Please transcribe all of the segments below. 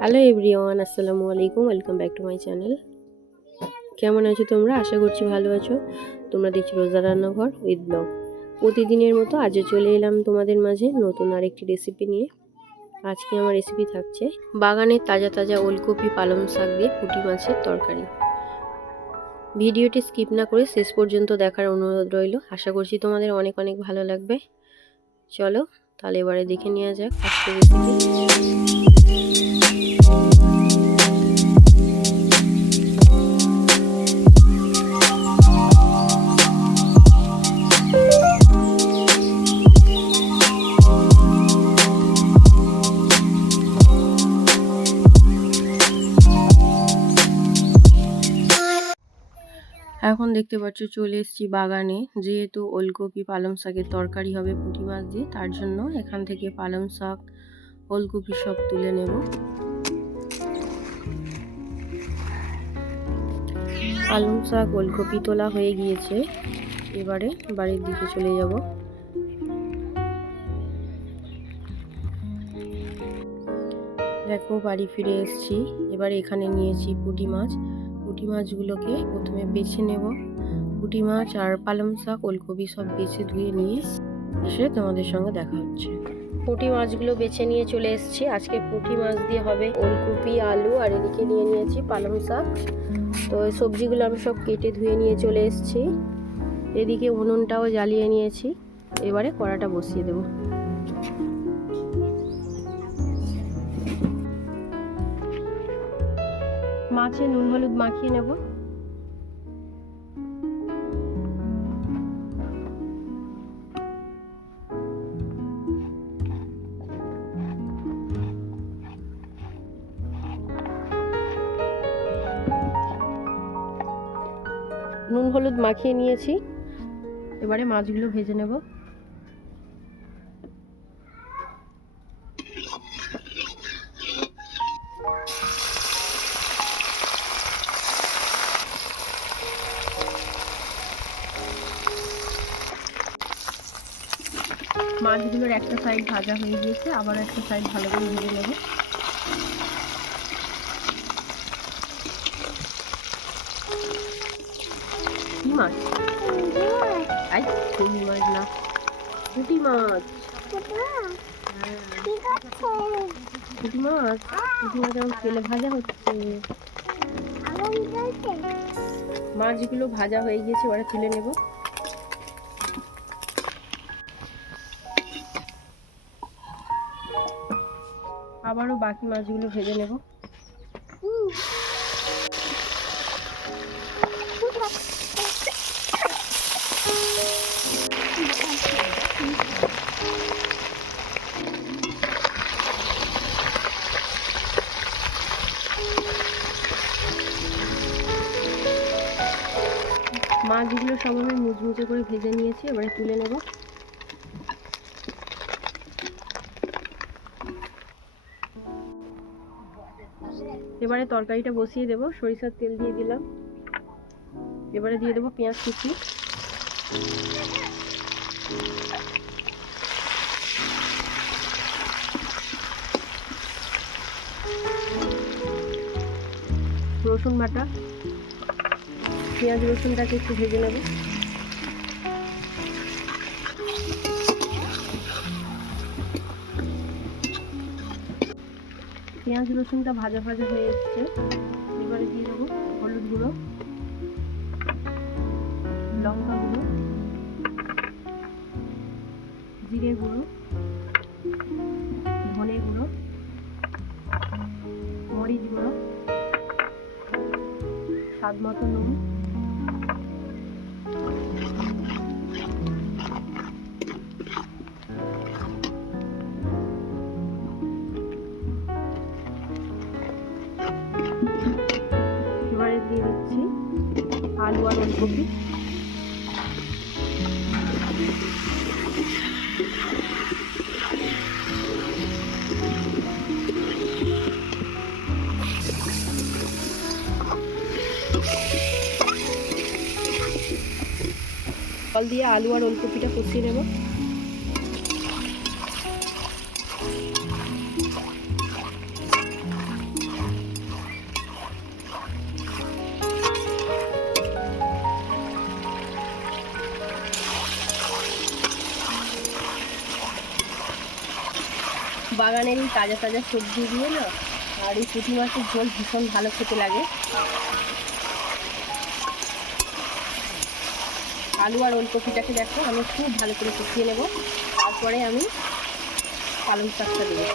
Hello everyone, আসসালামু আলাইকুম। Welcome back to my channel. কেমন আছো তোমরা? আশা করছি ভালো আছো। তোমরা দেখছো রোজা রান্নাঘর উইথ ব্লগ। প্রতিদিনের মতো আজও চলে এলাম তোমাদের মাঝে নতুন আরেকটি রেসিপি নিয়ে। আজকে আমার রেসিপি থাকছে বাগানের তাজা তাজা ওলকপি পালং শাক দিয়ে পুঁটি মাছের তরকারি। ভিডিওটি স্কিপ না করে শেষ পর্যন্ত দেখার অনুরোধ রইল। আশা করছি তোমাদের অনেক অনেক ভালো লাগবে। চলো তাহলে এবারে দেখে নেওয়া যাক আজকের রেসিপি। এখন দেখতে পাচ্ছ চলে এসেছি বাগানে, যেহেতু ওলকপি পালং শাকের তরকারি হবে পুঁটি মাছ দিয়ে, তার জন্য এখান থেকে পালং শাক ওলকপি সব তুলে নেব। পালং শাক ওলকপি তোলা হয়ে গিয়েছে, এবারে বাড়ির দিকে চলে যাব। দেখো বাড়ি ফিরে এসেছি। এবারে এখানে নিয়েছি পুঁটি মাছ। পুঁটি মাছগুলোকে প্রথমে বেছে নেব। পুঁটি মাছ আর পালং শাক ওলকপি সব বেছে ধুয়ে নিয়ে এসে তোমাদের সঙ্গে দেখা হচ্ছে। পুঁটি মাছগুলো বেছে নিয়ে চলে এসেছি। আজকে পুঁটি মাছ দিয়ে হবে ওলকপি, আলু, আর এদিকে নিয়ে নিয়েছি পালং শাক। তো এই সবজিগুলো আমি সব কেটে ধুয়ে নিয়ে চলে এসেছি। এদিকে উনুনটাও জ্বালিয়ে নিয়েছি। এবারে কড়াটা বসিয়ে দেবো। মাছে নুন হলুদ মাখিয়ে নেব। নুন হলুদ মাখিয়ে নিয়েছি, এবারে মাছগুলো ভেজে নেব। মাছগুলোর একটা সাইড ভাজা হয়ে গিয়েছে, আবার একটা সাইড ভালো করে ভেজে নেব। কি মাছ? পুঁটি মাছ না, পুঁটি মাছ। পুঁটি মাছ এখন তেলে ভাজা হচ্ছে। মাছগুলো ভাজা হয়ে গিয়েছে, এবারে তুলে নেব। আবারও বাকি মাছগুলো ভেজে নেব। মাছগুলো সব আমি মুচমুচে করে ভেজে নিয়েছি, এবারে তুলে নেব। এবারে তরকারিটা বসিয়ে দেব। সরিষার তেল দিয়ে দিলাম। এবারে দিয়ে দেবো পেঁয়াজ কুচি, রসুন বাটা। পেঁয়াজ রসুনটাকে একটু ভেজে নেব। পেঁয়াজ রসুনটা ভাজা ভাজা হয়ে এসছে, এবারে দিয়ে দেবো হলুদ গুঁড়ো, লঙ্কা গুঁড়ো, জিরে গুঁড়ো, ধনে গুঁড়ো, মরিচ গুঁড়ো, স্বাদ মতো নুন, এবারে দিয়ে দিচ্ছি আলু আর ওলকপি। জল দিয়ে আলু আর ওলকপিটা কষিয়ে নেব। বাগানের এই তাজা তাজা সবজি দিয়ে না আর এই পুঁটি মাছের ঝোল ভীষণ ভালো খেতে লাগে। আলু আর ওলকপিটাকে দেখো আমি খুব ভালো করে কষিয়ে নেব, তারপরে আমি পালং শাকটা দেবো।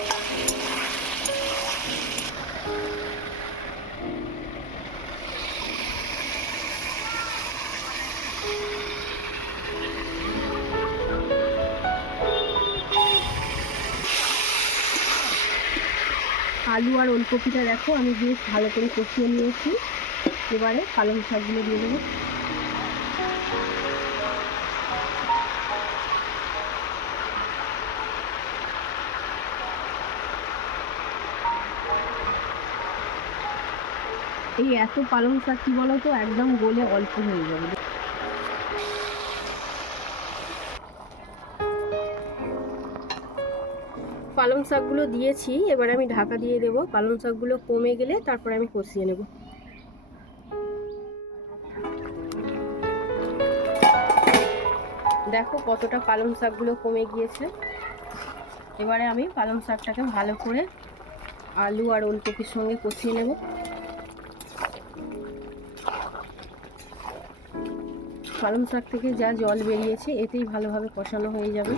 আলু আর ওলকপিটা দেখো আমি বেশ ভালো করে কষিয়ে নিয়েছি। এবারে পালং শাকগুলো দিয়ে দেবো। এই এত পালং শাক কি বলো তো একদম গলে অল্প হয়ে যাবে। পালং শাকগুলো দিয়েছি, এবার আমি ঢাকা দিয়ে দেবো। পালং শাকগুলো কমে গেলে তারপরে আমি কষিয়ে নেব। দেখো কতটা পালং শাকগুলো কমে গিয়েছে। এবারে আমি পালং শাকটাকে ভালো করে আলু আর ওলকপির সঙ্গে কষিয়ে নেব। পালং শাক থেকে যা জল বেরিয়েছে এতেই ভালোভাবে কষানো হয়ে যাবে।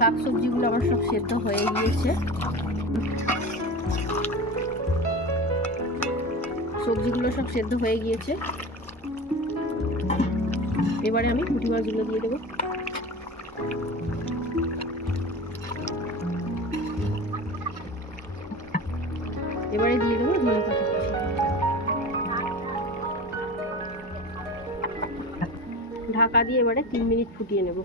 শাক সবজিগুলো আমার সব সেদ্ধ হয়ে গিয়েছে। সবজিগুলো সব সেদ্ধ হয়ে গিয়েছে। এবারে আমি পুঁটি মাছগুলো দিয়ে দেবো। এবারে দিয়ে দেবো ধনেপাতা কুচি। ঢাকা দিয়ে এবারে 3 মিনিট ফুটিয়ে নেব।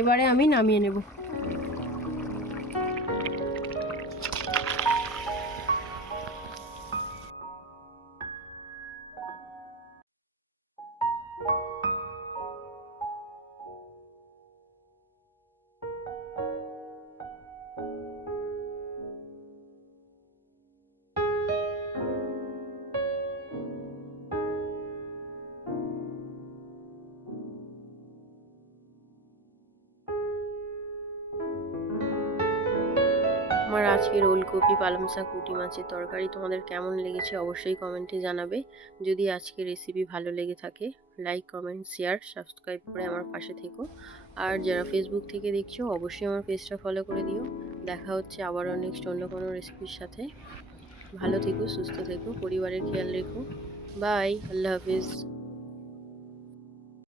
এবারে আমি নামিয়ে নেব। আমার আজকের ওলকপি পালং শাক পুঁটি মাছের তরকারি তোমাদের কেমন লেগেছে অবশ্যই কমেন্টে জানাবে। যদি আজকের রেসিপি ভালো লেগে থাকে লাইক কমেন্ট শেয়ার সাবস্ক্রাইব করে আমার পাশে থেকো। আর যারা ফেসবুক থেকে দেখছো অবশ্যই আমার পেজটা ফলো করে দিও। দেখা হচ্ছে আবারও নেক্সট অন্য কোনো রেসিপির সাথে। ভালো থেকো, সুস্থ থেকো, পরিবারের খেয়াল রেখো। বাই, আল্লাহ হাফিজ।